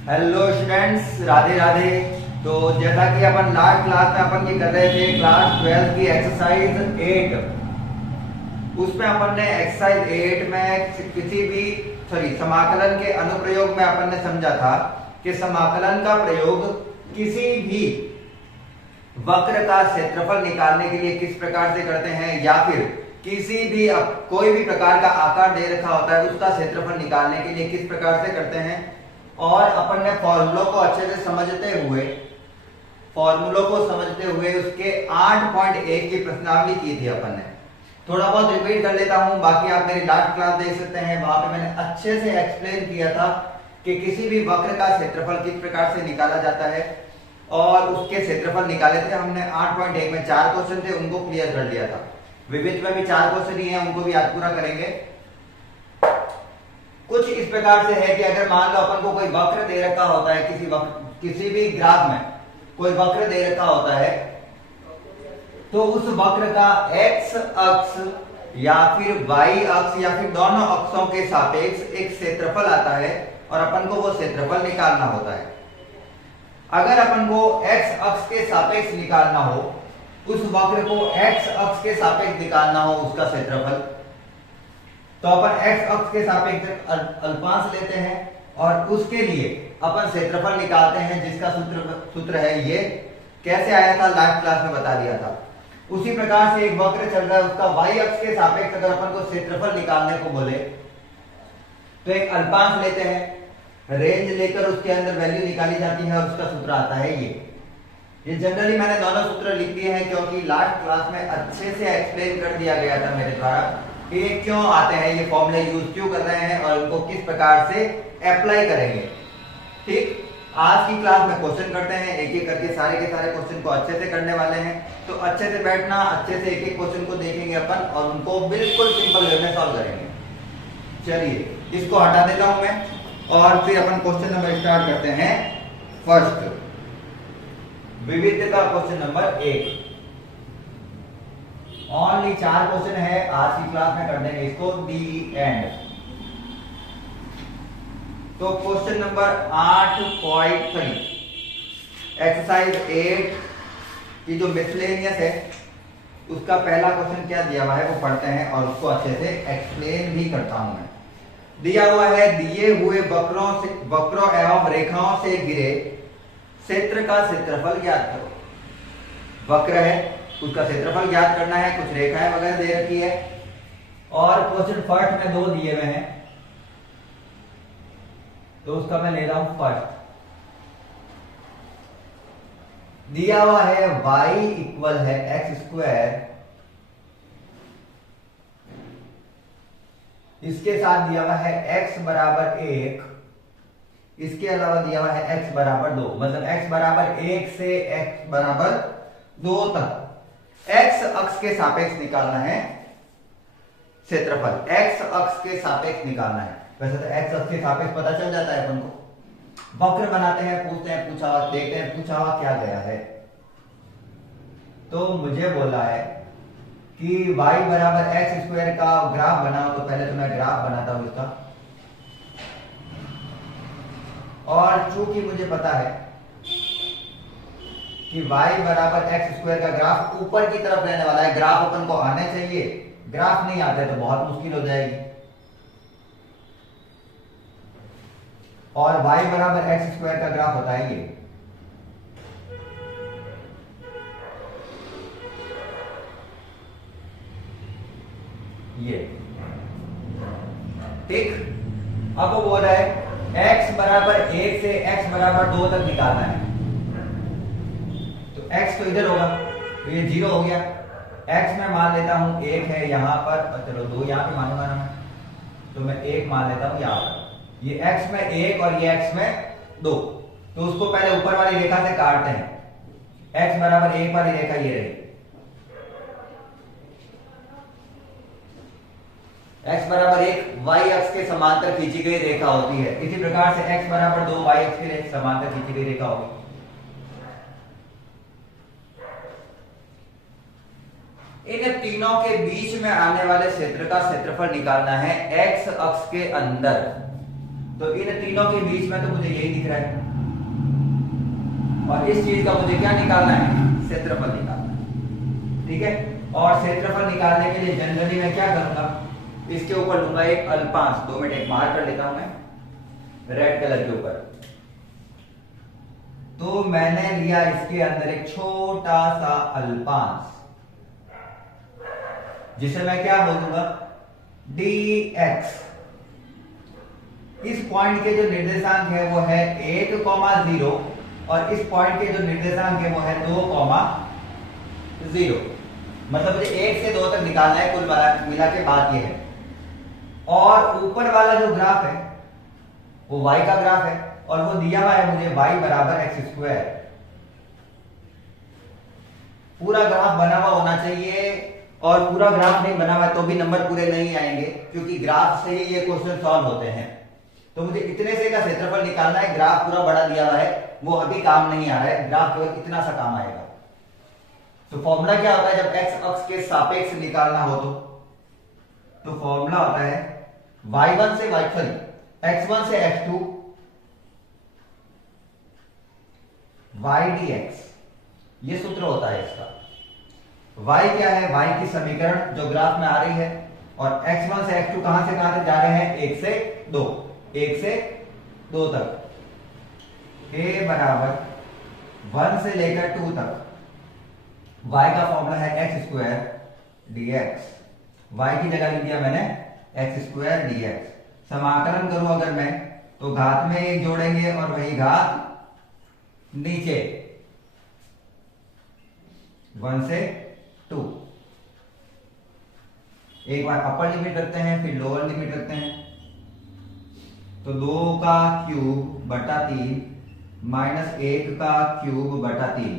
Hello students, Radhe Radhe. तो जैसा कि अपन लास्ट क्लास में अपन ये कर रहे थे, क्लास 12 की एक्सरसाइज 8, उसमें अपन ने एक्सरसाइज 8 में किसी भी समाकलन के अनुप्रयोग में अपन ने समझा था कि समाकलन का प्रयोग किसी भी वक्र का क्षेत्रफल निकालने के लिए किस प्रकार से करते हैं, या फिर किसी भी कोई भी प्रकार का आकार दे रखा होता है उसका क्षेत्रफल निकालने के लिए किस प्रकार से करते हैं। और अपन ने फॉर्मूलों को अच्छे से समझते हुए उसके 8.1 की प्रश्नावली की थी अपन ने। थोड़ा बहुत रिपीट कर लेता हूं, बाकी आप मेरी लास्ट क्लास देख सकते हैं, वहां पे मैंने अच्छे से एक्सप्लेन किया था कि किसी भी वक्र का क्षेत्रफल किस प्रकार से निकाला जाता है, और उसके क्षेत्रफल निकाले थे हमने। 8.1 में 4 क्वेश्चन थे, उनको क्लियर कर लिया था। विविध में भी 4 क्वेश्चन ही है, उनको भी आज पूरा करेंगे। कुछ इस प्रकार से है कि अगर मान लो अपन को कोई वक्र दे रखा होता है, किसी भी ग्राफ में कोई वक्र दे रखा होता है, तो उस वक्र का x अक्ष या फिर y अक्ष या फिर दोनों अक्षों के सापेक्ष एक क्षेत्रफल आता है, और अपन को वो क्षेत्रफल निकालना होता है। अगर अपन को x अक्ष के सापेक्ष निकालना हो, उस वक्र को x अक्ष के सापेक्ष निकालना हो उसका क्षेत्रफल, तो अपन x अक्ष के सापेक्ष अल्पांश लेते हैं और उसके लिए अपन क्षेत्रफल निकालते हैं, जिसका सूत्र है ये। कैसे आया था लास्ट क्लास में बता दिया था। उसी प्रकार से एक वक्र चल रहा है, उसका y अक्ष के सापेक्ष अगर अपन को क्षेत्रफल निकालने को बोले तो एक अल्पांश लेते हैं, रेंज लेकर उसके अंदर वैल्यू निकाली जाती है, और उसका सूत्र आता है ये जनरली मैंने दोनों सूत्र लिख दिए हैं, क्योंकि लास्ट क्लास में अच्छे से एक्सप्लेन कर दिया गया था मेरे द्वारा कि ये क्यों आते हैं, ये फॉर्मूले यूज क्यों कर रहे हैं और उनको किस प्रकार से अप्लाई करेंगे। ठीक, आज की क्लास में क्वेश्चन करते हैं, एक एक करके सारे के सारे क्वेश्चन को अच्छे से करने वाले हैं। तो अच्छे से बैठना, अच्छे से एक एक क्वेश्चन को देखेंगे अपन और उनको बिल्कुल सिंपल वे में सॉल्व करेंगे। चलिए, इसको हटा देता हूं मैं, और फिर अपन क्वेश्चन नंबर स्टार्ट करते हैं। फर्स्ट विविध का क्वेश्चन नंबर 1। ओनली 4 क्वेश्चन है, आज की क्लास में कर देंगे इसको दी एंड। तो क्वेश्चन नंबर 8.3 एक्सरसाइज 8 की जो मिसलेनियस है उसका पहला क्वेश्चन क्या दिया हुआ है वो पढ़ते हैं, और उसको अच्छे से एक्सप्लेन भी करता हूं मैं। दिया हुआ है, दिए हुए वक्रों एवं रेखाओं से घिरे क्षेत्र का क्षेत्रफल ज्ञात करो। वक्र है, उसका क्षेत्रफल ज्ञात करना है, कुछ रेखाएं वगैरह दे रखी है, और क्वेश्चन फर्स्ट में 2 दिए हुए हैं, तो उसका मैं ले रहा हूं फर्स्ट। दिया हुआ है y इक्वल है एक्स स्क्वायर, इसके साथ दिया हुआ है x बराबर 1, इसके अलावा दिया हुआ है x बराबर 2, मतलब x बराबर 1 से x बराबर 2 तक x अक्ष के सापेक्ष निकालना है क्षेत्रफल। x अक्ष के सापेक्ष निकालना है। वैसे तो x अक्ष के सापेक्ष पता चल जाता है अपन को। वक्र बनाते हैं, पूछते हैं, पूछा हुआ देखते हैं, पूछा हुआ क्या गया है। तो मुझे बोला है कि y बराबर एक्स स्क्वायर का ग्राफ बनाओ, तो पहले तो मैं ग्राफ बनाता हूं इसका। और चूंकि मुझे पता है कि y बराबर एक्स स्क्वायर का ग्राफ ऊपर की तरफ रहने वाला है, ग्राफ अपन को आने चाहिए, ग्राफ नहीं आते तो बहुत मुश्किल हो जाएगी। और y बराबर एक्स स्क्वायर का ग्राफ होता है ये। ठीक, अब वो बोल रहा है x बराबर 1 से x बराबर 2 तक निकालना है। तो x तो इधर होगा, तो ये 0 हो गया। x में मान लेता हूं 1 है यहां पर, चलो 2 यहां पे मानूंगा ना मैं, तो मैं 1 मान लेता हूं यहां पर। ये x में 1 और ये x में 2, तो उसको पहले ऊपर वाली रेखा से काटते हैं। x बराबर 1 वाली रेखा ये रही, x बराबर 1 y अक्ष के समांतर खींची गई रेखा होती है। इसी प्रकार से x बराबर 2 y अक्ष के समांतर खींची गई रेखा होगी। इन तीनों के बीच में आने वाले क्षेत्र का क्षेत्रफल निकालना है x अक्ष के अंदर। तो इन तीनों के बीच में तो मुझे यही दिख रहा है, और इस चीज का मुझे क्या निकालना है, क्षेत्रफल निकालना है। ठीक है, और क्षेत्रफल निकालने के लिए जनरली मैं क्या करूंगा, इसके ऊपर लूंगा एक अल्पांश। 2 मिनट एक मार्क कर लेता हूं मैं रेड कलर के ऊपर। तो मैंने लिया इसके अंदर एक छोटा सा अल्पांश, जिसे मैं क्या बोलूंगा, dx। इस पॉइंट के जो निर्देशांक है वो है 1,0, और इस पॉइंट के जो निर्देशांक है वो है 2,0। मतलब मुझे 1 से 2 तक निकालना है, कुल मिला के बात ये है। और ऊपर वाला जो ग्राफ है वो y का ग्राफ है, और वो दिया हुआ है मुझे y बराबर x²। पूरा ग्राफ बना हुआ होना चाहिए, और पूरा ग्राफ नहीं बना हुआ है तो भी नंबर पूरे नहीं आएंगे, क्योंकि ग्राफ से ही ये क्वेश्चन सॉल्व होते हैं। तो मुझे इतने से का क्षेत्रफल निकालना है, ग्राफ पूरा बड़ा दिया हुआ है, वो अभी काम नहीं आ रहा है, ग्राफ केवल इतना सा काम आएगा। तो फॉर्मूला क्या होता है जब x अक्ष के सापेक्ष निकालना हो तो फॉर्मूला होता है y1 से x1 से x2 y dx। ये सूत्र होता है इसका। y क्या है, y की समीकरण जो ग्राफ में आ रही है, और x1 से x2 कहां से कहां तक जा रहे हैं, 1 से 2, 1 से 2 तक। a बराबर 1 से लेकर 2 तक y का फॉर्मूला है x² dx। y की जगह लिख दिया मैंने x² dx। समाकलन करूं अगर मैं, तो घात में 1 जोड़ेंगे और वही घात नीचे 1 से 2। एक बार अपर लिमिट रखते हैं, फिर लोअर लिमिट रखते हैं। तो 2 का क्यूब बटा 3 माइनस 1 का क्यूब बटा 3।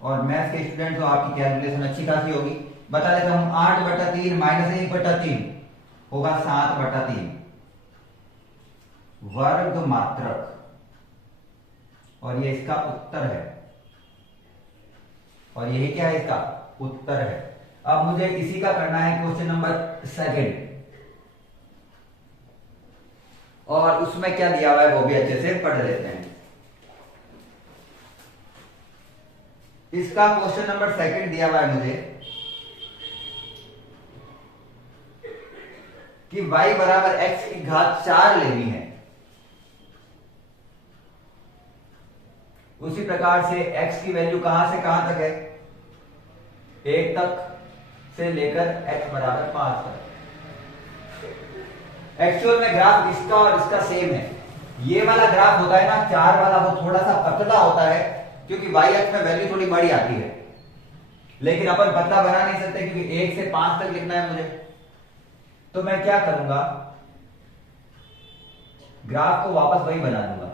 और मैथ के स्टूडेंट तो आपकी कैलकुलेशन अच्छी खासी होगी, बता देता हूं। 8 बटा 3 माइनस 1 बटा 3 होगा 7 बटा 3 वर्ग मात्रक, और ये इसका उत्तर है, और यही क्या है, इसका उत्तर है। अब मुझे इसी का करना है क्वेश्चन नंबर 2, और उसमें क्या दिया हुआ है वो भी अच्छे से पढ़ लेते हैं। इसका क्वेश्चन नंबर 2 दिया हुआ है मुझे कि y बराबर x की घात 4 लेनी है। उसी प्रकार से x की वैल्यू कहां से कहां तक है, 1 तक से लेकर x बराबर 5 तक। एक्चुअल में ग्राफ इसका और इसका सेम है। ये वाला ग्राफ होता है ना 4 वाला, वो थोड़ा सा पतला होता है, क्योंकि y अक्ष में वैल्यू थोड़ी बड़ी आती है। लेकिन अपन पतला बना नहीं सकते, क्योंकि 1 से 5 तक लिखना है मुझे। तो मैं क्या करूंगा, ग्राफ को वापस वही बना दूंगा।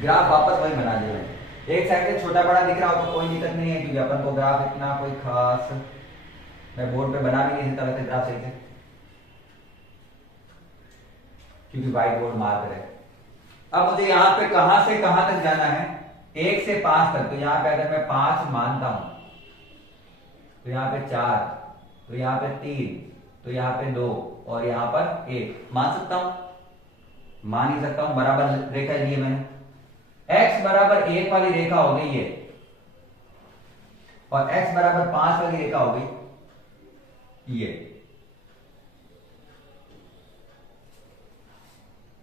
ग्राफ वापस वही बना दिया है। एक साइड से छोटा बड़ा दिख रहा हो तो कोई दिक्कत नहीं है, क्योंकि अपन को ग्राफ इतना कोई खास, मैं बोर्ड पे बना भी नहीं सकता वैसे ग्राफ सही से, क्योंकि व्हाइट बोर्ड मार्कर है। अब मुझे यहाँ पे कहां से कहां तक जाना है, 1 से 5 तक। तो यहाँ पे अगर मैं 5 मानता हूं, तो यहाँ पे 4, तो यहाँ पे 3, तो यहाँ पे 2, और यहाँ पर 1 मान सकता हूं, मान ही सकता हूं। बराबर रेखा लिए मैंने, x बराबर 1 वाली रेखा हो गई ये, और x बराबर 5 वाली रेखा हो गई ये।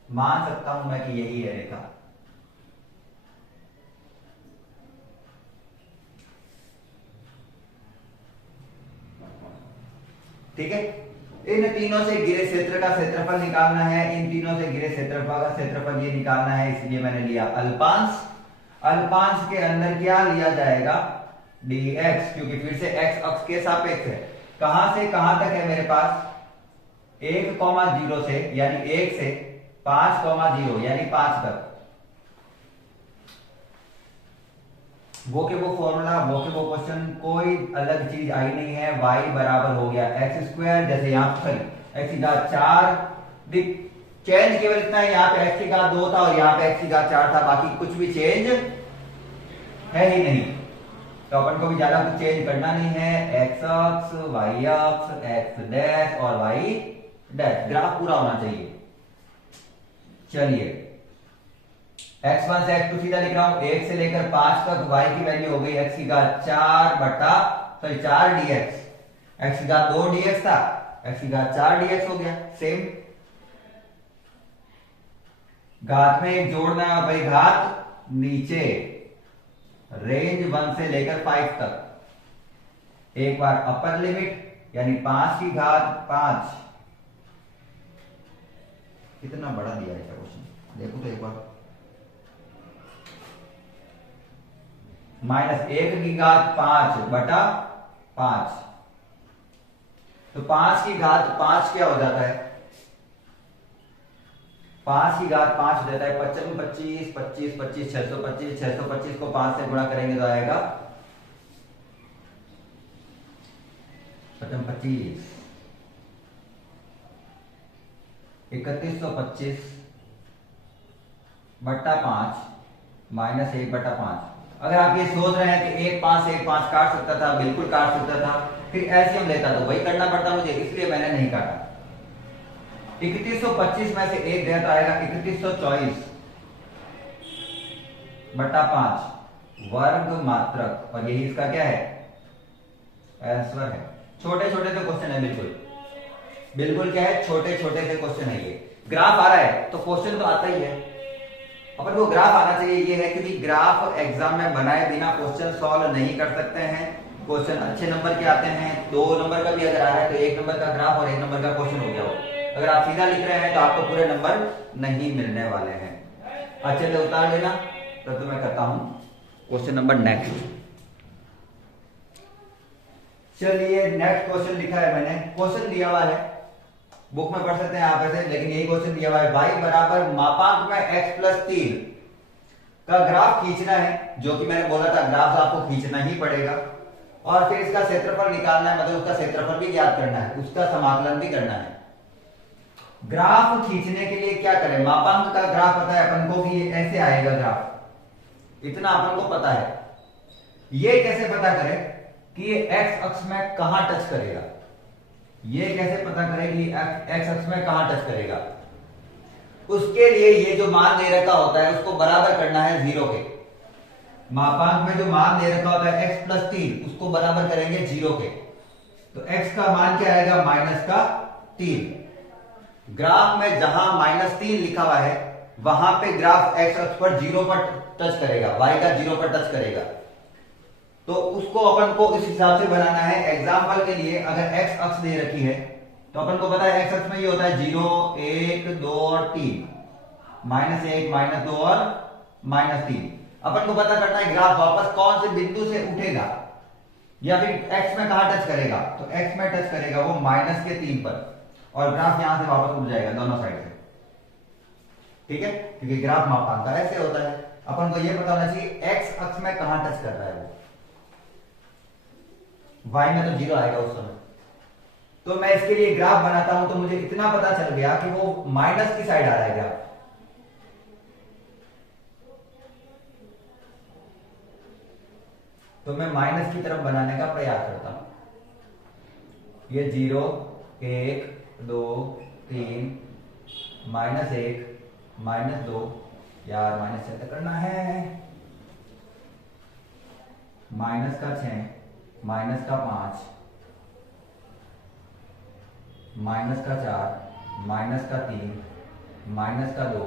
मान सकता हूं मैं कि यही है रेखा। ठीक है, इन तीनों से घिरे क्षेत्र का क्षेत्रफल निकालना है, इन तीनों से घिरे क्षेत्रफल का क्षेत्रफल ये निकालना है, इसलिए मैंने लिया अल्पांश। अल्पांश के अंदर क्या लिया जाएगा, dx, क्योंकि फिर से x अक्ष के सापेक्ष है। कहां से कहां तक है मेरे पास, 1,0 से, यानी 1 से 5,0 यानी 5 तक। वो के वो फॉर्मूला, वो के वो क्वेश्चन, कोई अलग चीज आई नहीं है। y बराबर हो गया एक्स स्क्वायर, जैसे यहाँ पर एक्स की घात 4, चेंज केवल इतना है, यहाँ पे एक्स की घात 2 था और यहाँ पे एक्स की घात 4 था, बाकी कुछ भी चेंज है ही नहीं। तो अपन को भी ज्यादा कुछ चेंज करना नहीं है। एक्स अक्स, वाई अक्स, एक्स डैश और वाई डैश, ग्राफ पूरा होना चाहिए। चलिए x1 से x2 सीधा लिख रहा हूं, 1 से लेकर 5 तक y की वैल्यू हो गई x की घात 4 बटा 4 dx, x की घात 2 dx था, x की घात 4 dx हो गया। सेम घात में एक जोड़ना है भाई, घात नीचे, रेंज 1 से लेकर 5 तक, एक बार अपर लिमिट यानी 5 की घात 5। कितना बड़ा दिया है क्वेश्चन, देखो तो एक बार। -1 की घात 5 बटा 5, तो 5 की घात 5 क्या हो जाता है? 5 की घात 5 हो जाता है 55, 25, 25, 25, 625, 625 को 5 से गुणा करेंगे तो आएगा 55, 3125 बट्टा 5 -1 बटा 5। अगर आप ये सोच रहे हैं कि 1 5 से 1 5 काट सकता था, बिल्कुल काट सकता था, फिर एलसीएम लेता तो वही करना पड़ता मुझे, इसलिए मैंने नहीं काटा। 3125 में से 1 गया तो आएगा 3124 बटा 5 वर्ग मात्रक, और यही इसका क्या है? आंसर है। छोटे छोटे से क्वेश्चन है, बिल्कुल बिल्कुल क्या है, छोटे छोटे से क्वेश्चन है। ये ग्राफ आ रहा है तो क्वेश्चन तो आता ही है, अपन को ग्राफ आना चाहिए। ये है क्योंकि ग्राफ एग्जाम में बनाए बिना क्वेश्चन सॉल्व नहीं कर सकते हैं। क्वेश्चन अच्छे नंबर के आते हैं, 2 नंबर का भी अगर आ रहा है तो 1 नंबर का ग्राफ और 1 नंबर का क्वेश्चन हो गया हो। अगर आप सीधा लिख रहे हैं तो आपको पूरे नंबर नहीं मिलने वाले हैं। अच्छे से उतार लेना। तो मैं करता हूं क्वेश्चन नंबर नेक्स्ट। चलिए नेक्स्ट क्वेश्चन लिखा है मैंने, क्वेश्चन दिया हुआ है, बुक में पढ़ सकते हैं आप ऐसे, लेकिन यही क्वेश्चन दिया हुआ है। y बराबर मापांक में x + 3 का ग्राफ खींचना है, जो कि मैंने बोला था ग्राफ आपको खींचना ही पड़ेगा, और फिर इसका क्षेत्रफल निकालना है, मतलब उसका क्षेत्रफल भी ज्ञात करना है, उसका समाकलन भी करना है। ग्राफ खींचने के लिए क्या करें? मापांक का ग्राफ पता है अपन को कि ये ऐसे आएगा ग्राफ, इतना अपन को पता है। ये कैसे पता करें कि ये x अक्ष में कहां टच करेगा? ये कैसे पता करें कि x अक्ष में कहां टच करेगा? उसके लिए ये जो मान दे रखा होता है उसको बराबर करना है 0 के। मापांक में जो मान दे रखा होता है x + 3, उसको बराबर करेंगे 0 के। तो x का मान क्या आएगा? -3। ग्राफ में जहां -3 लिखा हुआ है वहां पे ग्राफ x अक्ष पर 0 पर टच करेगा, y का 0 पर टच करेगा। तो उसको अपन को इस हिसाब से बनाना है। एग्जाम्पल के लिए अगर x अक्ष दे रखी है तो अपन को पता है x अक्ष में ये होता है 0, 1, 2 और 3, -1, -2 और -3। अपन को पता करना है ग्राफ वापस कौन से बिंदु से उठेगा या फिर x में कहां टच करेगा। तो x में टच करेगा वो -3 पर, और ग्राफ यहां से वापस उठ जाएगा दोनों साइड से। ठीक है, क्योंकि ग्राफ मापांक का ऐसे होता है। अपन को यह पता होना चाहिए x अक्ष में कहां टच कर रहा है वो। y में तो 0 आएगा उस समय। तो मैं इसके लिए ग्राफ बनाता हूं तो मुझे इतना पता चल गया कि वो माइनस की साइड आ रहा है ग्राफ। तो मैं माइनस की तरफ बनाने का प्रयास करता हूं। ये 0, 1, 2, 3, -1, -2, यार माइनस से करना है, -6, -5, -4, -3, -2,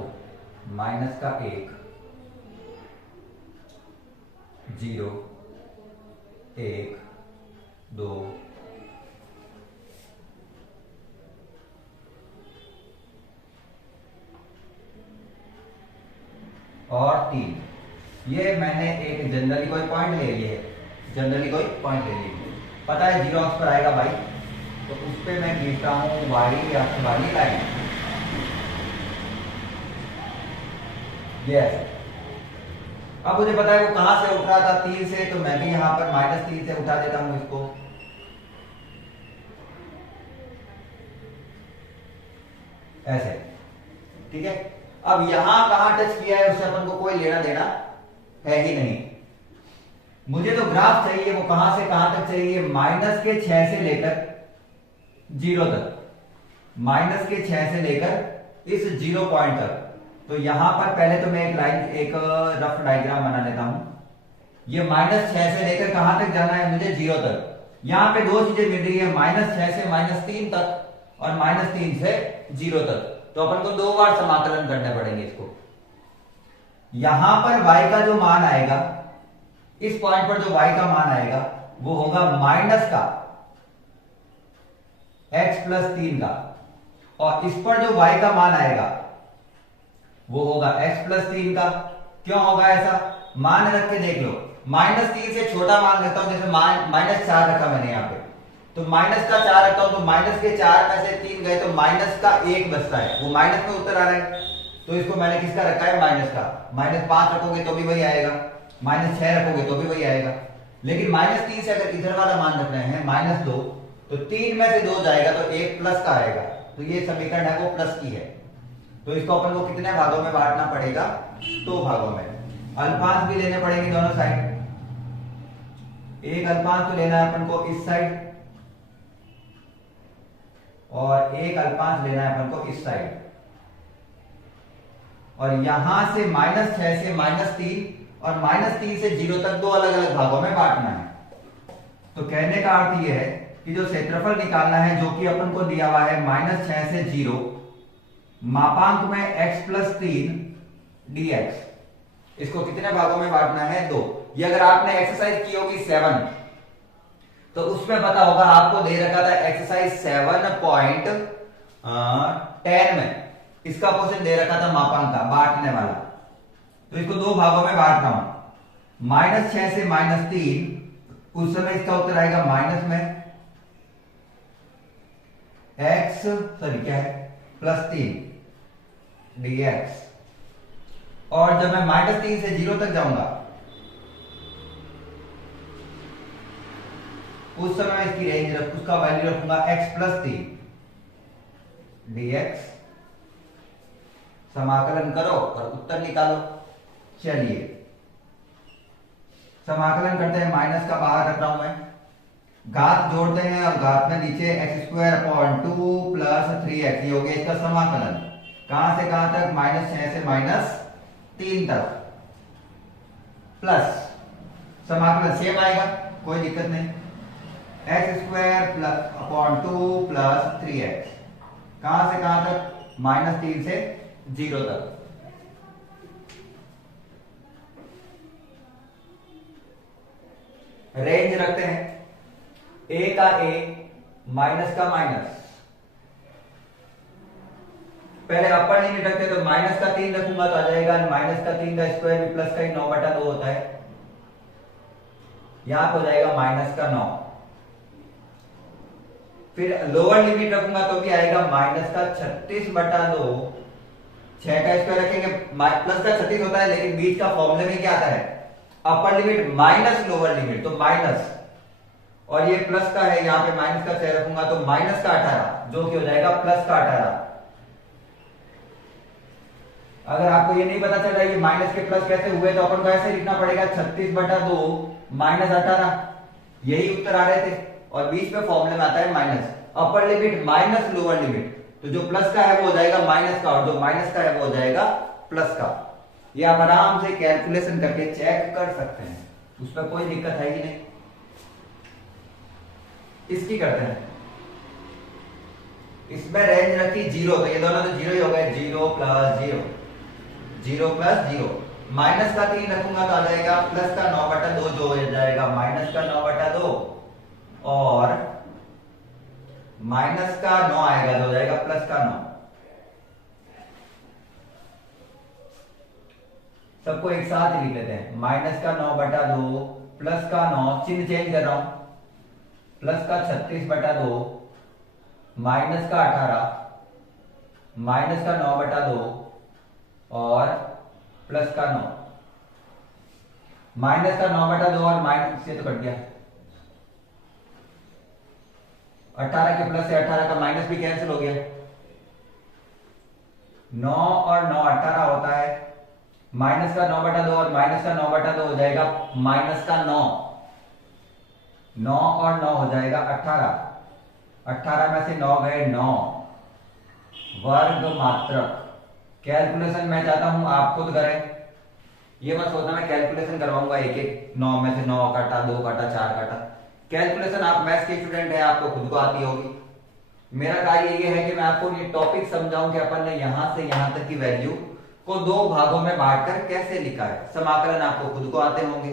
-1, 0, 1, 2, और 3। ये मैंने एक जनरली कोई पॉइंट ले लिए, जनरली कोई पॉइंट ले लिए। पता है 0 अक्ष पर आएगा भाई, तो उस पे मैं खींचता हूं y अक्ष वाली लाइन। यस, अब मुझे पता है वो कहां से उठ रहा था, 3 से, तो मैं भी यहां पर -3 से उठा देता हूं इसको। ऐसे, ठीक है। अब यहां कहां टच किया है उससे अपन को कोई लेना देना है ही नहीं। मुझे तो ग्राफ चाहिए, वो कहां से कहां तक चाहिए, -6 से लेकर 0 तक, -6 से लेकर इस 0 पॉइंट तक। तो यहां पर पहले तो मैं एक रफ डायग्राम बना लेता हूं। ये -6 से लेकर कहां तक जाना है मुझे, 0 तक। यहां पे दो चीजें मिल रही है, -6 से -3 तक और -3 से 0 तक। तो अपन को 2 बार समाकलन करने पड़ेंगे इसको। यहां पर y का जो मान आएगा, इस पॉइंट पर जो y का मान आएगा वो होगा माइनस का x+3 का, और इस पर जो y का मान आएगा वो होगा x+3 का। क्यों होगा ऐसा, मान रख के देख लो। -3 से छोटा मान रखता हूं, जैसे -4 रखा मैंने यहाँ पे, तो माइनस का 4 रखता हूं, तो -4 में से 3 गए तो -1 बचता है, वो माइनस में उत्तर आ रहा है। तो इसको मैंने किसका रखा है, माइनस का। -5 रखोगे तो भी वही आएगा, -6 रखोगे तो भी वही आएगा। लेकिन -3 से अगर इधर वाला मान रख रहे हैं -2, तो 3 में से 2 जाएगा तो 1 प्लस का आएगा। तो ये समीकरण है वो प्लस की है। तो इसको अपन को कितने भागों में बांटना पड़ेगा, 2 भागों में। अल्पांश भी लेने पड़ेंगे दोनों साइड। एक अल्पांश तो लेना है अपन को इस साइड, और एक अल्पांश लेना है अपन को इस साइड। और यहां से -6 से -3 और -3 से 0 तक 2 अलग अलग भागों में बांटना है। तो कहने का अर्थ यह है कि जो क्षेत्रफल निकालना है, जो कि अपन को दिया हुआ है -6 से 0, मापांक में x+3 dx, इसको कितने भागों में बांटना है, 2। ये अगर आपने एक्सरसाइज की होगी 7, तो उसमें पता होगा, आपको दे रखा था एक्सरसाइज 7.10 में इसका क्वेश्चन दे रखा था मापांक का, बांटने वाला। तो इसको 2 भागों में बांट रहा हूं, -6 से -3, उस समय इसका उत्तर आएगा माइनस में x+3 dx। और जब मैं -3 से 0 तक जाऊंगा उस समय मैं इसकी रेंज उसका वैल्यू रखूंगा x+3 dx। समाकलन करो और उत्तर निकालो। चलिए समाकलन करते हैं, माइनस का बाहर रख रहा हूं मैं, घात जोड़ते हैं और घात में नीचे x²/2 प्लस 3x, ये हो गया इसका समाकलन। कहां से कहां तक, -6 से -3 तक, प्लस समाकलन सेम आएगा, कोई दिक्कत नहीं, x²/2 प्लस 3x, कहां से कहां तक, -3 से 0 तक। रेंज रखते हैं, a का a, माइनस का माइनस। पहले अपर लिमिट रखते तो -3 रखूंगा तो आ जाएगा -3 का स्क्वायर भी प्लस का ही 9/2 होता है, यहां पर हो जाएगा -9। फिर लोअर लिमिट रखूंगा तो भी आएगा -36/2। 6 का स्क्वायर रखेंगे प्लस का 36 होता है, लेकिन बीच का फॉर्मूले में क्या आता है, upper limit minus lower limit, तो माइनस, और ये प्लस का है, यहां पे माइनस का 6 रखूंगा तो माइनस का 18, जो कि हो जाएगा प्लस का 18। अगर आपको ये नहीं पता चल रहा है ये माइनस के प्लस कैसे हुए, तो अपन को ऐसे लिखना पड़ेगा 36/2 -18, यही उत्तर आ रहे थे। और बीच में फॉर्मूले में आता है minus, upper limit minus lower limit, तो जो प्लस का है वो हो जाएगा माइनस का, और जो माइनस का है वो हो जाएगा प्लस का। ये आप आराम से कैलकुलेशन करके चेक कर सकते हैं, उसमें कोई दिक्कत है ही नहीं। इसकी करते हैं, इसमें रेंज रखी 0, तो ये दोनों तो 0 ही हो गए, 0 + 0, 0 + 0, माइनस का 3 रखूंगा तो आ जाएगा प्लस का 9/2, जो हो जाएगा माइनस का 9/2, और माइनस का 9 आएगा तो हो जाएगा प्लस का 9। सबको एक साथ ही लिख लेते हैं, माइनस का 9/2 प्लस का 9, चिन्ह चेंज कर रहा हूं, प्लस का 36/2 माइनस का 18 माइनस का 9/2 और प्लस का 9। माइनस का 9/2 और माइनस से तो कट गया, 18 के प्लस से 18 का माइनस भी कैंसिल हो गया, 9 और 9 18 होता है, माइनस का 9/2 और माइनस का 9/2 हो जाएगा माइनस का 9, 9 और 9 हो जाएगा 18, 18 में से 9 गए 9, वर्ग मात्रक। कैलकुलेशन मैं चाहता हूं आप खुद करें, ये मत सोचना मैं कैलकुलेशन करवाऊंगा एक एक, 9 में से 9 काटा, 2 काटा, 4 काटा। कैलकुलेशन आप मैथ्स के स्टूडेंट हैं, आपको खुद को आती होगी। मेरा कार्य ये है कि मैं आपको ये टॉपिक समझाऊं कि अपन ने यहां से यहां तक की वैल्यू को दो भागों में बांटकर कैसे लिखा है। समाकलन आपको खुद को आते होंगे,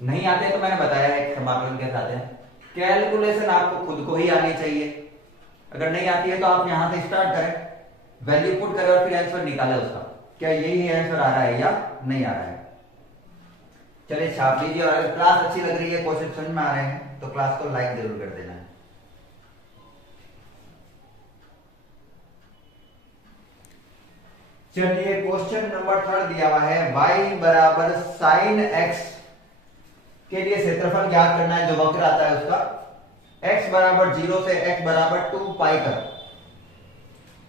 नहीं आते तो मैंने बताया है समाकलन कैसे आते हैं। कैलकुलेशन आपको खुद को ही आनी चाहिए, अगर नहीं आती है तो आप यहां से स्टार्ट करें, वैल्यू पुट करें और फिर आंसर निकालें उसका, क्या यही आंसर आ रहा है या नहीं आ रहा है। चलिए छाप लीजिए, और अगर क्लास अच्छी लग रही है, क्वेश्चन समझ में आ रहे हैं तो क्लास को लाइक जरूर कर देना है। चलिए क्वेश्चन नंबर 3 दिया हुआ है, y बराबर साइन x के लिए क्षेत्रफल ज्ञात करना है, जो वक्र आता है उसका, x बराबर 0 से x बराबर 2 पाई तक।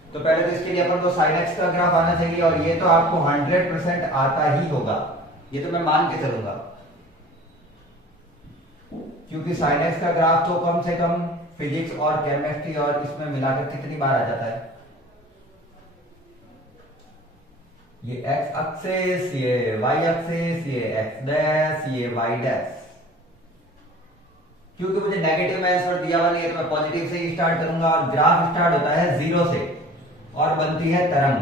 तो पहले तो इसके लिए अपन को साइन x का ग्राफ आना चाहिए, और ये तो आपको 100% आता ही होगा, ये तो मैं मान के चलूंगा, क्योंकि साइन x का ग्राफ तो कम से कम फिजिक्स और केमिस्ट्री और इसमें मिलाकर कितनी बार आ जाता है। ये x एक्सिस, ये y एक्सिस, ये x डैश, ये y डैश। क्योंकि मुझे नेगेटिव में आंसर दिया हुआ नहीं है तो मैं पॉजिटिव से ही स्टार्ट करूंगा, और ग्राफ स्टार्ट होता है 0 से और बनती है तरंग।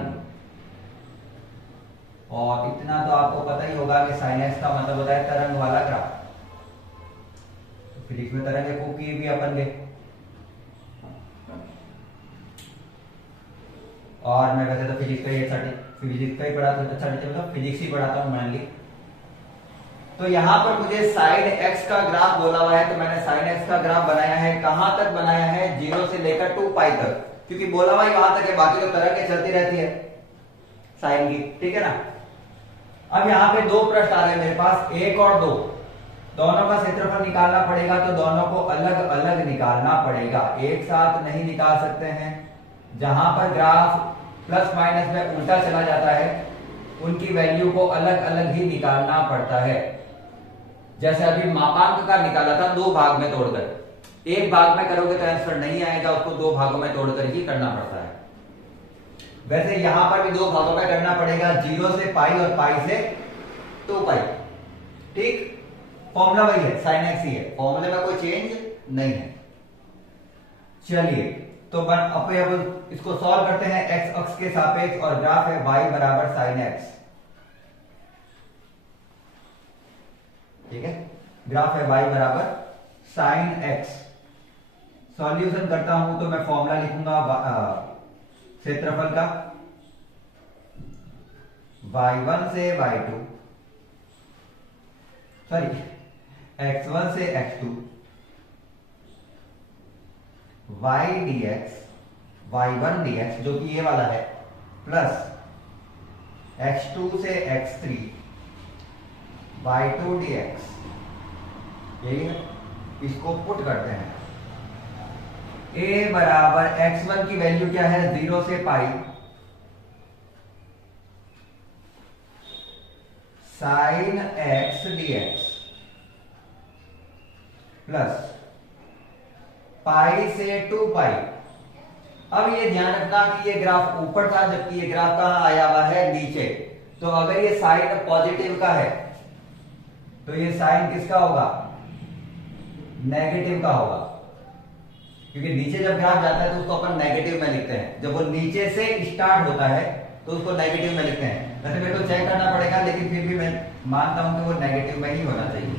और इतना तो आपको पता ही होगा कि साइन एक्स का मतलब होता है तरंग वाला ग्राफ। तो फिजिक्स में तरंग को किए भी अपन के, और मैं वैसे तो फिजिक्स का ही फिजिक्स का ही पढ़ाता हूं, अच्छा मतलब फिजिक्स ही पढ़ाता हूं मैनली। तो यहां पर मुझे साइन एक्स का ग्राफ बोला हुआ है, तो मैंने साइन एक्स का ग्राफ बनाया है, कहां तक बनाया है, 0 से लेकर 2 पाई तक, क्योंकि बोला हुआ ही वहां तक है, बाकी तो तरंगें चलती रहती है साइन की, ठीक है ना। अब यहाँ पे दो पृष्ठ आ रहे हैं मेरे पास, 1 और 2, दोनों का क्षेत्रफल निकालना पड़ेगा, तो दोनों को अलग अलग निकालना पड़ेगा, एक साथ नहीं निकाल सकते हैं। जहां पर ग्राफ प्लस माइनस में उल्टा चला जाता है, उनकी वैल्यू को अलग अलग ही निकालना पड़ता है। जैसे अभी मापांक का निकाला था 2 भाग में तोड़कर, एक भाग में करोगे तो आंसर नहीं आएगा, उसको 2 भागों में तोड़कर ही करना पड़ता है। वैसे यहां पर भी 2 भागों में करना पड़ेगा, 0 से पाई और पाई से 2 पाई, ठीक। फॉर्मूला वही है, साइन एक्स ही है, फॉर्मूले में कोई चेंज नहीं है। चलिए तो अब इसको सॉल्व करते हैं एक्स अक्ष के सापेक्ष, और ग्राफ है y बराबर साइन एक्स, ठीक है। ग्राफ है y बराबर साइन एक्स। सॉल्यूशन करता हूं तो मैं फॉर्मूला लिखूंगा क्षेत्रफल का, y1 से y2, सॉरी x1 से x2, y dx, y1 dx जो कि ये वाला है, प्लस x2 से x3, y2 dx, यही है। इसको पुट करते हैं, a बराबर x1 की वैल्यू क्या है, 0 से pi, sine x dx, plus pi से 2 पाई। अब ये ध्यान रखना कि ये ग्राफ ऊपर था, जबकि ये ग्राफ कहां आया हुआ है, नीचे। तो अगर ये साइन पॉजिटिव का है तो ये साइन किसका होगा, नेगेटिव का होगा, क्योंकि नीचे जब ग्राफ जाता है तो उसको अपन नेगेटिव में लिखते हैं, जब वो नीचे से स्टार्ट होता है तो उसको नेगेटिव में लिखते हैं। वैसे मेरे को चेक करना पड़ेगा, लेकिन फिर भी मैं मानता हूं कि वो नेगेटिव में ही होना चाहिए।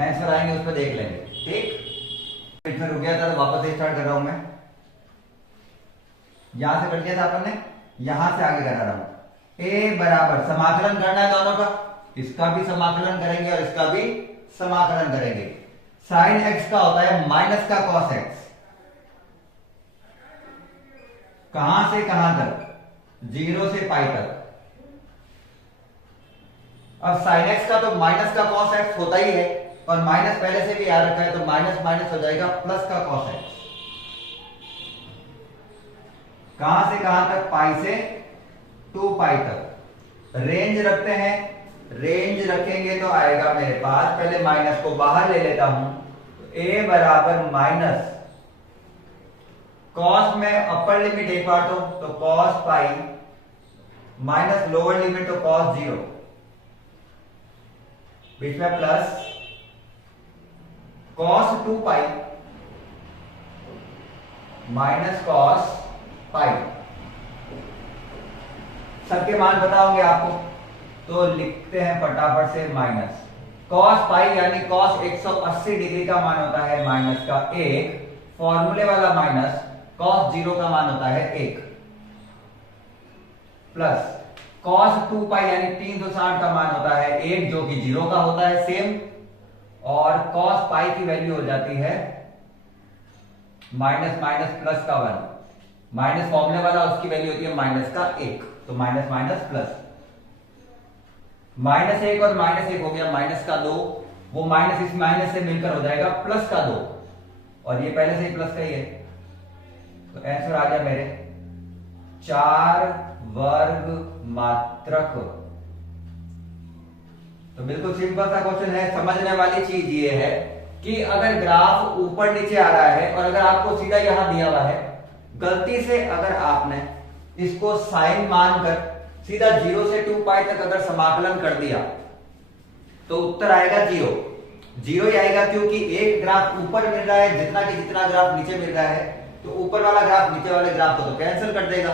आंसर आएंगे उस पर देख लेंगे, ठीक। बीच में रुक गया था तो वापस से स्टार्ट कर रहा हूं मैं, यहां से कट गया था अपन ने, यहां से आगे करा रहा हूं। a बराबर समाकलन करना है दोनों का, इसका भी समाकलन करेंगे और इसका भी समाकलन करेंगे। साइन x का होता है माइनस का कॉस x, कहां से कहां तक, 0 से पाई तक, अब साइन एक्स का तो माइनस का कॉस एक्स होता ही है, और माइनस पहले से भी आ रखा है, तो माइनस माइनस हो जाएगा प्लस का कॉस एक्स। कहां से कहां तक? पाई से 2 पाई तक। रेंज रखते हैं, रेंज रखेंगे तो आएगा मेरे पास, पहले माइनस को बाहर ले लेता हूं, तो a बराबर माइनस कॉस में अपर लिमिट एक बार तो cos pi minus lower limit तो कॉस 0, बीच में plus cos 2 pi minus cos pi. सबके मान पता होंगे आपको, तो लिखते हैं फटाफट से माइनस कॉस पाई यानी कॉस 180 डिग्री का मान होता है माइनस का 1, फॉर्मूले वाला माइनस कॉस 0 का मान होता है 1, प्लस कॉस 2 पाई यानी 360 का मान होता है 1 जो कि 0 का होता है सेम, और कॉस पाई की वैल्यू हो जाती है माइनस माइनस प्लस का 1, माइनस फॉर्मूले वाला उसकी वैल्यू होती है माइनस का 1, तो माइनस माइनस प्लस, माइनस 1 और माइनस 1 हो गया माइनस का 2, वो माइनस इस माइनस से मिलकर हो जाएगा प्लस का 2, और ये पहले से ही प्लस का ही है, तो आंसर आ गया मेरे 4 वर्ग मात्रक। तो बिल्कुल सिंपल सा क्वेश्चन है। समझने वाली चीज ये है कि अगर ग्राफ ऊपर नीचे आ रहा है और अगर आपको सीधा यहां दिया हुआ है, गलती से अगर आपने इसको साइन मानकर सीधा 0 से 2 पाई तक अगर समाकलन कर दिया तो उत्तर आएगा 0, 0 ही आएगा, क्योंकि एक ग्राफ ऊपर मिल रहा है जितना कि जितना ग्राफ नीचे मिल रहा है, तो ऊपर वाला ग्राफ नीचे वाले ग्राफ को तो कैंसिल कर देगा,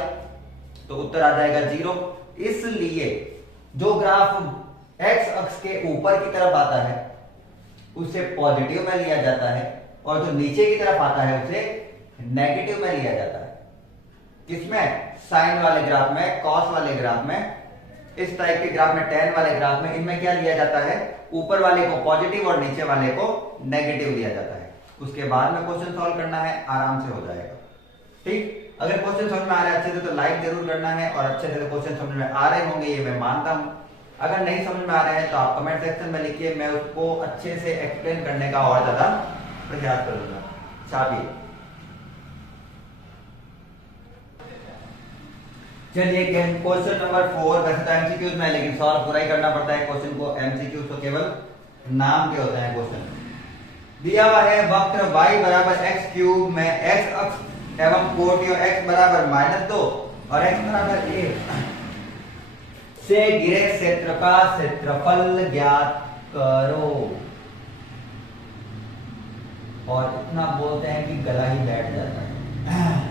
तो उत्तर आ जाएगा 0। इसलिए जो ग्राफ एक्स अक्ष के ऊपर की तरफ आता है उसे पॉजिटिव में लिया जाता है, और जो नीचे की तरफ आता है उसे नेगेटिव में लिया जाता है। किसमें? साइन वाले ग्राफ में, कॉस वाले ग्राफ में, इस टाइप के ग्राफ में, टेन वाले ग्राफ में, इनमें क्या लिया जाता है? ऊपर वाले को पॉजिटिव और नीचे वाले को नेगेटिव लिया जाता है। उसके बाद में क्वेश्चन सॉल्व करना है, आराम से हो जाएगा। ठीक, अगर क्वेश्चन समझ में आ रहा है अच्छे से तो लाइक जरूर करना है, और अच्छे से क्वेश्चन समझ में आ रहे होंगे ये मैं मानता हूं। अगर नहीं समझ में आ रहे हैं तो आप कमेंट सेक्शन में लिखिए, मैं उसको अच्छे से एक्सप्लेन करने का और ज्यादा प्रयास करूंगा। छापिए। चलिए क्वेश्चन नंबर 4, वैसे तो एमसीक्यूज में, लेकिन सॉल्व पूरा ही करना पड़ता है क्वेश्चन को। एमसीक्यूज तो केवल नाम के होते हैं क्वेश्चन। दिया हुआ है वक्र y बराबर x क्यूब में x अक्ष एवं कोटि x बराबर -2 और x बराबर 1 से घिरे क्षेत्र का क्षेत्रफल ज्ञात करो। और इतना बोलते हैं कि गला ही बैठ जाता है।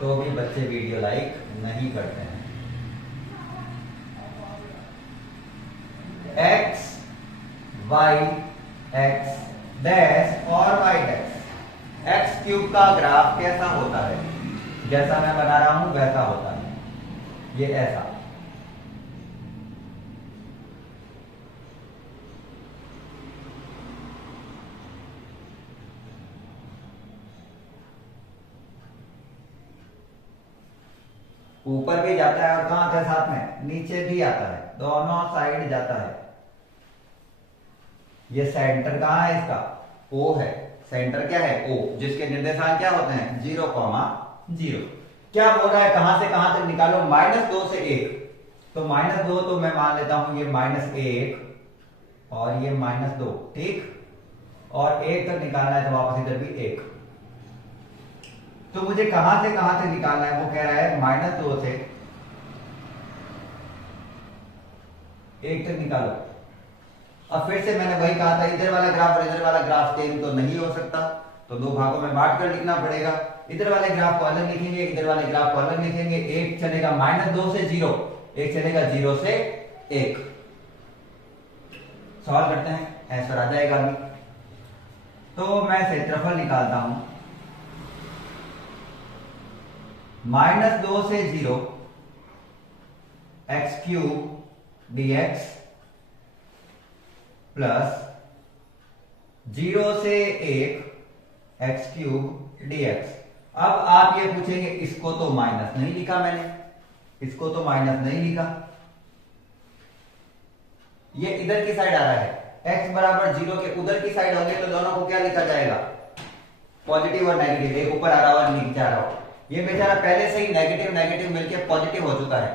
तो भी बच्चे वीडियो लाइक नहीं करते हैं। x y x डैश और y डैश x क्यूब का ग्राफ कैसा होता है? जैसा मैं बना रहा हूं वैसा होता है, ये ऐसा। ऊपर भी जाता है और कहां आता है? साथ में नीचे भी आता है, दोनों साइड जाता है। ये सेंटर कहां है? इसका O है। सेंटर क्या है? O, जिसके निर्देशांक क्या होते हैं? 0,0। क्या बोल रहा है? कहां से कहां तक निकालो? -2 से 1, तो -2 तो मैं मान लेता हूं ये -1 और ये -2, ठीक, और 1 तक निकालना है तो वापस इधर भी 1। तो मुझे कहां से कहां तक निकालना है? वो कह रहा है -2 से 1 तक निकालो। अब फिर से मैंने वही कहा था, इधर वाला ग्राफ और इधर वाला ग्राफ सेम तो नहीं हो सकता, तो दो भागों में बांट कर लिखना पड़ेगा। इधर वाले ग्राफ को अलग लिखेंगे, इधर वाले ग्राफ को अलग लिखेंगे। एक चलेगा -2 से 0, एक चलेगा 0 से 1। सॉल्व करते हैं, आंसर आ जाएगा अभी। तो मैं क्षेत्रफल निकालता हूं। -2 से 0 x क्यूब dx प्लस 0 से 1 x क्यूब dx। अब आप ये पूछेंगे इसको तो माइनस नहीं लिखा मैंने, इसको तो माइनस नहीं लिखा, ये इधर की साइड आ रहा है, x बराबर 0 के उधर की साइड होंगे तो दोनों को क्या लिखा जाएगा, पॉजिटिव और नेगेटिव, एक ऊपर आ रहा हो और नीचे आ रहा हो। ये बेचारा पहले से ही नेगेटिव नेगेटिव मिलके पॉजिटिव हो चुका है।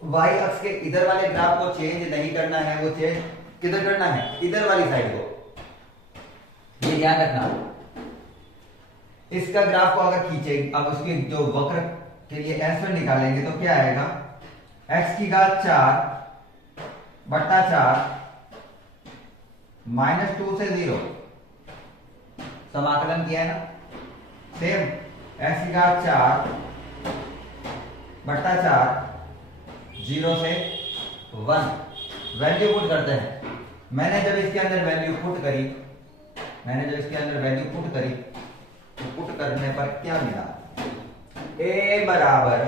y अक्ष के इधर वाले ग्राफ को चेंज नहीं करना है, वो चेंज किधर करना है, इधर वाली साइड को, ये ध्यान रखना। इसका ग्राफ को अगर खींचे, अब उसकी जो वक्र के लिए S1 निकालेंगे तो क्या आएगा, x की घात 4 बट्टा 4 -2 से 0 समाकलन किया है ना, सेम x की घात 4 बट्टा 4 0 से 1 वैल्यू पुट करते हैं। मैंने जब इसके अंदर वैल्यू पुट करी तो पुट करने पर क्या मिला, a बराबर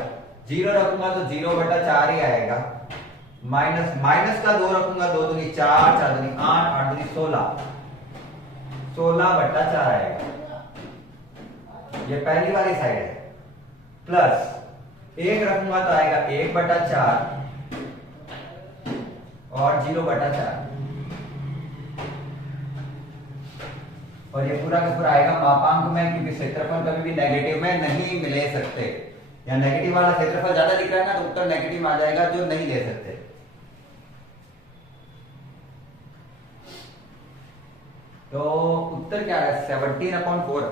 0 रखूंगा तो 0 बटा 4 ही आएगा, माइनस का 2 रखूंगा, 2 दूनी 4, 4 दूनी 8, 8 दूनी 16 बटा 4 आएगा, ये पहली वाली साइड है। प्लस 1 रखूंगा तो आएगा 1 बटा 4 और 0 बटा 4, और ये पूरा का पूरा आएगा मापांक में, क्योंकि क्षेत्रफल कभी भी नेगेटिव में नहीं ले सकते, या नेगेटिव वाला क्षेत्रफल ज्यादा दिख रहा है ना तो उत्तर नेगेटिव आ जाएगा, जो नहीं ले सकते। तो उत्तर क्या है, 17/4।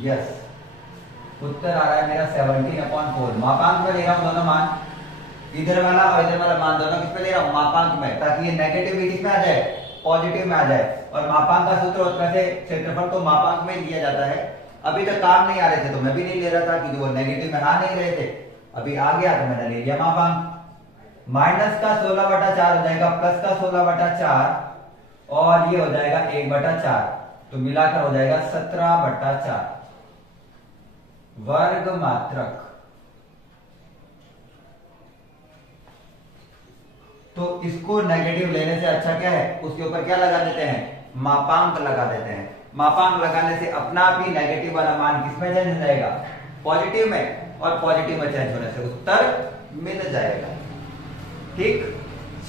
यस, उत्तर आ रहा है मेरा 17/4। मापांक में ले रहा हूं दोनों मान, इधर वाला और इधर वाला मान दोनों किस में ले रहा हूं, मापांक में, ताकि ये नेगेटिव भी किस में आ जाए, पॉजिटिव में आ जाए। और मापांक का सूत्र होता है क्षेत्रफल को मापांक में लिया जाता है। अभी तक काम नहीं आ रहे थे तो मैं भी नहीं ले रहा था, क्योंकि वो नेगेटिव में आ नहीं रहे थे। अभी आ गया तो मैंने ले लिया मापांक। माइनस का 16 बटा 4 हो जाएगा प्लस का 16 बटा 4, और ये हो जाएगा 1 बटा 4, तो मिलाकर हो जाएगा 17 बटा 4 वर्ग मात्रक। तो इसको नेगेटिव लेने से अच्छा क्या है, उसके ऊपर क्या लगा देते हैं, मापांक लगा देते हैं। मापांक लगाने से अपना भी नेगेटिव वाला मान किसमें चेंज हो जाएगा, पॉजिटिव में, और पॉजिटिव में चेंज होने से उत्तर मिल जाएगा। ठीक,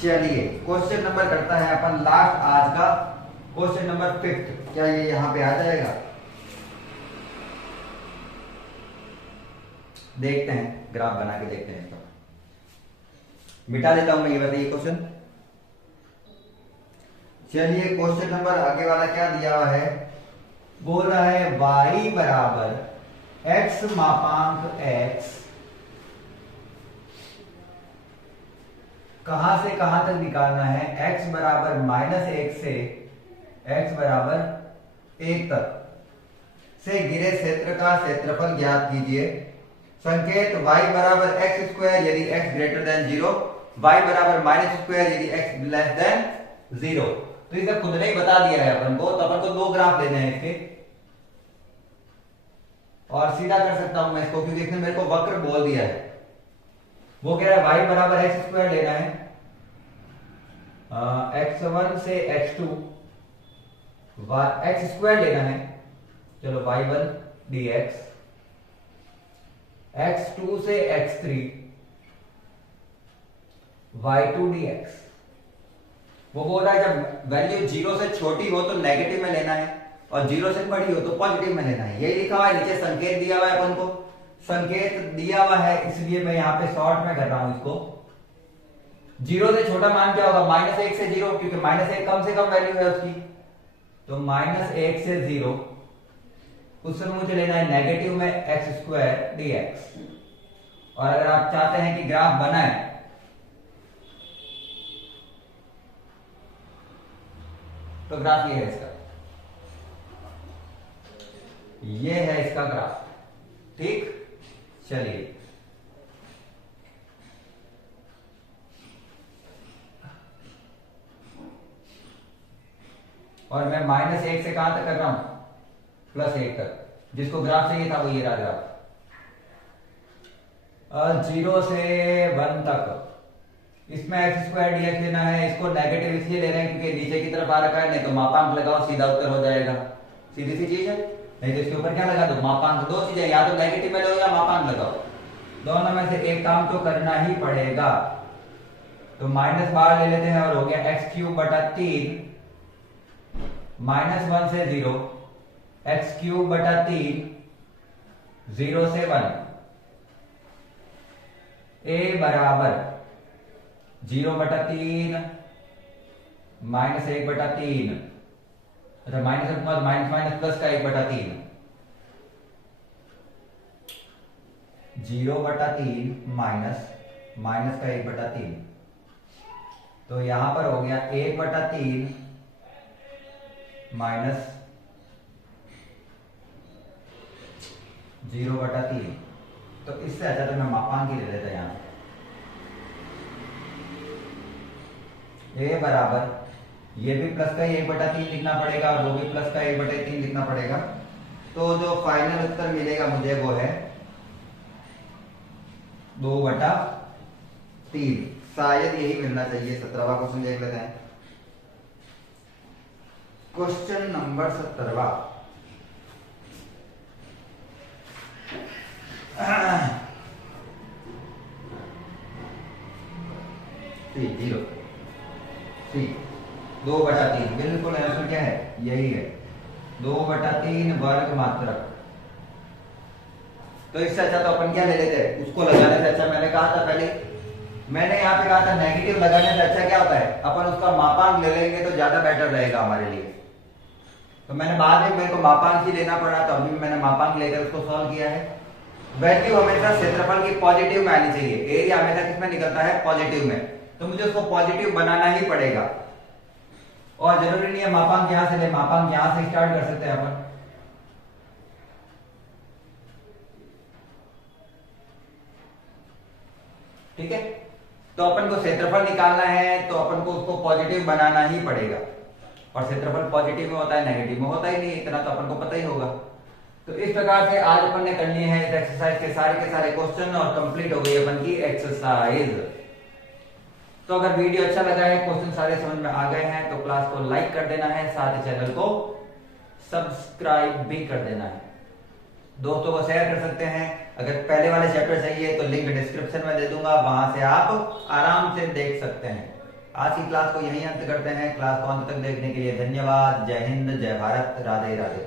चलिए क्वेश्चन नंबर करता है अपन लास्ट आज का, क्वेश्चन नंबर 5। क्या ये यहां पे आ जाएगा, देखते हैं, ग्राफ बना के देखते हैं। मिटा देता हूं मैं, ये बताइए क्वेश्चन। चलिए क्वेश्चन नंबर आगे वाला क्या दिया हुआ है, बोल रहा है y बराबर x मापांक x कहां से कहां तक निकालना है, x बराबर -1 से x बराबर 1 तक से घिरे क्षेत्र का क्षेत्रफल ज्ञात कीजिए। संकेत y बराबर x स्क्वायर यदि x ग्रेटर देन 0, y बराबर -2 यदि x लेस देन 0। तो इसे खुद ने ही बता दिया है अपन को, तो अपन को 2 ग्राफ लेने हैं इसके, और सीधा कर सकता हूं मैं इसको, क्योंकि इसने मेरे को वक्र बोल दिया है। वो कह रहा है y बराबर x स्क्वायर लेना है, x1 से x2 x स्क्वायर लेना है, चलो y1 dx, x2 से x3 y2 dx। वो बोल रहा है जब वैल्यू 0 से छोटी हो तो नेगेटिव में लेना है, और 0 से बड़ी हो तो पॉजिटिव में लेना है। यही लिखा हुआ है, नीचे संकेत दिया हुआ है, अपन को संकेत दिया हुआ है, इसलिए मैं यहां पे शॉर्ट में कर रहा हूं इसको। 0 से छोटा मान क्या होगा, -1 से 0, क्योंकि -1 कम से कम वैल्यू है उसकी, तो -1 से 0, उस समय मुझे लेना है नेगेटिव में x² dx। और अगर आप चाहते हैं कि ग्राफ बनाए तो ग्राफ ये है इसका, ये है इसका ग्राफ। ठीक, चलिए और मैं -1 से कहां तक कर रहा हूं, +1 तक। जिसको ग्राफ चाहिए था वो ये रहा ग्राफ। 0 से 1 तक इसमें x² dx लेना है। इसको नेगेटिव इसलिए ले रहे हैं क्योंकि नीचे की तरफ आ रखा है, नहीं तो मापांक लगाओ सीधा उत्तर हो जाएगा, सीधी सी चीज है। नहीं तो इसके ऊपर क्या लगा दो, मापांक। दो चीजें, या तो नेगेटिव में लो या मापांक लगाओ, दोनों में से एक काम तो करना ही पड़ेगा। तो माइनस बाहर ले लेते हैं और हो गया एक्स क्यूब बटा 3 -1 से 0, एक्स क्यूब बटा 3 0 से 1, ए बराबर 0 बटा 3 -1 बटा 3, अच्छा माइनस के बाद माइनस माइनस प्लस का 1 बटा 3, 0 बटा 3 माइनस माइनस का 1 बटा 3, तो यहां पर हो गया 1 बटा 3 माइनस 0 बटा 3। तो इससे अच्छा तो मैं मापांक ही ले लेता यहां, ये बराबर, ये भी प्लस का 1 बटा 3 लिखना पड़ेगा और वो भी प्लस का 1 बटा 3 लिखना पड़ेगा। तो जो फाइनल उत्तर मिलेगा मुझे वो है 2 बटा 3, शायद यही मिलना चाहिए। 17वां क्वेश्चन देख लेते हैं। क्वेश्चन नंबर 17वां, जीरो 2 बटा 3, बिल्कुल आंसर क्या है, यही है 2 बटा 3 वर्ग मात्रक। तो इससे अच्छा तो अपन क्या ले लेते हैं, उसको लगाने से अच्छा, मैंने कहा था पहले, मैंने यहाँ पे कहा था नेगेटिव लगाने से अच्छा क्या होता है, अपन उसका मापांक ले लेंगे तो ज्यादा बेटर रहेगा हमारे लिए। तो मैंने बाद में मेरे को मापांक ही लेना पड़ा, तो अभी मैंने मापांक लेकर उसको सॉल्व किया है। वैल्यू हमेशा क्षेत्रफल की पॉजिटिव में आनी चाहिए, एरिया हमेशा किसमें निकलता है, पॉजिटिव में, तो मुझे उसको पॉजिटिव बनाना ही पड़ेगा। और जरूरी नहीं है मापांक यहां से ले, मापांक यहां से स्टार्ट कर सकते हैं अपन। ठीक है, तो अपन को क्षेत्रफल निकालना है तो अपन को उसको पॉजिटिव बनाना ही पड़ेगा, और क्षेत्रफल पॉजिटिव में होता है, नेगेटिव में होता ही नहीं, इतना तो अपन को पता ही होगा। तो इस प्रकार से आज अपन ने कर लिए हैं इस एक्सरसाइज के सारे क्वेश्चन, और कंप्लीट हो गई अपन की एक्सरसाइज। तो अगर वीडियो अच्छा लगा है, क्वेश्चन सारे समझ में आ गए हैं, तो क्लास को लाइक कर देना है, साथ ही चैनल को सब्सक्राइब भी कर देना है। दोस्तों को शेयर कर सकते हैं। अगर पहले वाले चैप्टर चाहिए तो लिंक डिस्क्रिप्शन में दे दूंगा, वहां से आप आराम से देख सकते हैं। आज की क्लास को यहीं अंत करते हैं। क्लास को अंत तक देखने के लिए धन्यवाद। जय हिंद, जय भारत, राधे राधे।